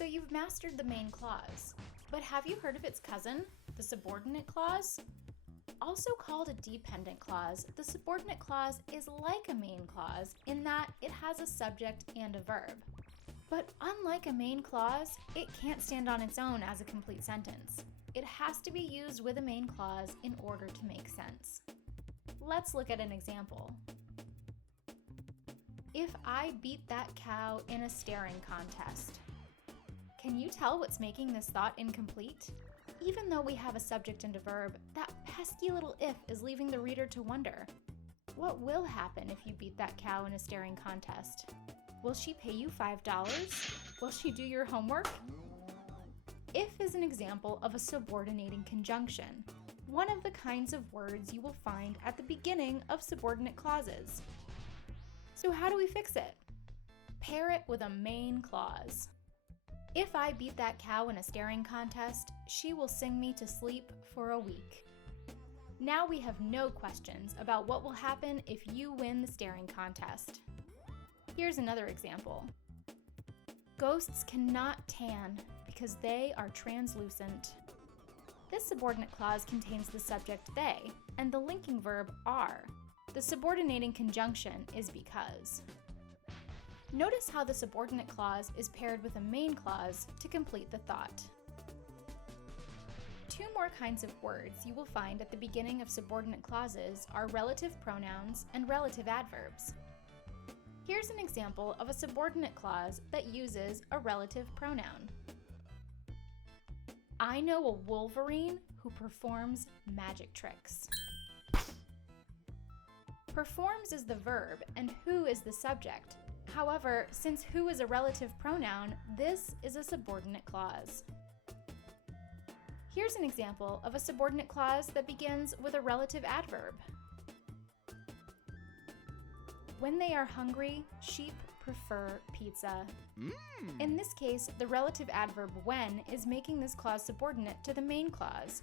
So you've mastered the main clause, but have you heard of its cousin, the subordinate clause? Also called a dependent clause, the subordinate clause is like a main clause in that it has a subject and a verb. But unlike a main clause, it can't stand on its own as a complete sentence. It has to be used with a main clause in order to make sense. Let's look at an example. If I beat that cow in a staring contest. Can you tell what's making this thought incomplete? Even though we have a subject and a verb, that pesky little if is leaving the reader to wonder. What will happen if you beat that cow in a staring contest? Will she pay you $5? Will she do your homework? If is an example of a subordinating conjunction, one of the kinds of words you will find at the beginning of subordinate clauses. So how do we fix it? Pair it with a main clause. If I beat that cow in a staring contest, she will sing me to sleep for a week. Now we have no questions about what will happen if you win the staring contest. Here's another example. Ghosts cannot tan because they are translucent. This subordinate clause contains the subject they and the linking verb are. The subordinating conjunction is because. Notice how the subordinate clause is paired with a main clause to complete the thought. Two more kinds of words you will find at the beginning of subordinate clauses are relative pronouns and relative adverbs. Here's an example of a subordinate clause that uses a relative pronoun. I know a Wolverine who performs magic tricks. Performs is the verb and who is the subject. However, since who is a relative pronoun, this is a subordinate clause. Here's an example of a subordinate clause that begins with a relative adverb. When they are hungry, sheep prefer pizza. In this case, the relative adverb when is making this clause subordinate to the main clause.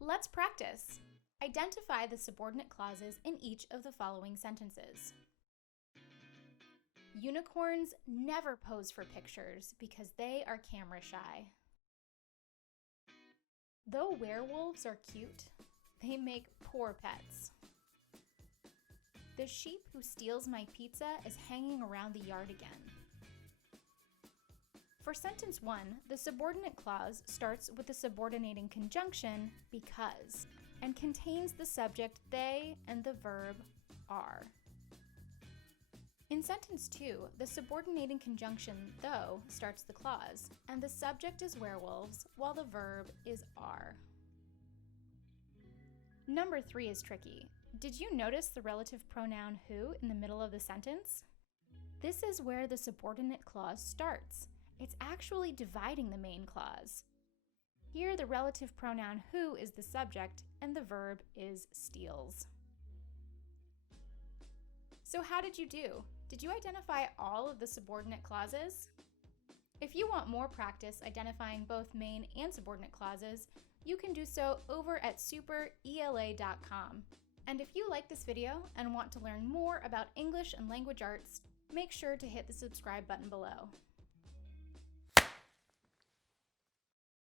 Let's practice. Identify the subordinate clauses in each of the following sentences. Unicorns never pose for pictures because they are camera shy. Though werewolves are cute, they make poor pets. The sheep who steals my pizza is hanging around the yard again. For sentence 1, the subordinate clause starts with the subordinating conjunction because and contains the subject they and the verb are. In sentence 2, the subordinating conjunction though starts the clause, and the subject is werewolves while the verb is are. Number 3 is tricky. Did you notice the relative pronoun who in the middle of the sentence? This is where the subordinate clause starts. It's actually dividing the main clause. Here, the relative pronoun who is the subject and the verb is steals. So how did you do? Did you identify all of the subordinate clauses? If you want more practice identifying both main and subordinate clauses, you can do so over at superela.com. And if you like this video and want to learn more about English and language arts, make sure to hit the subscribe button below.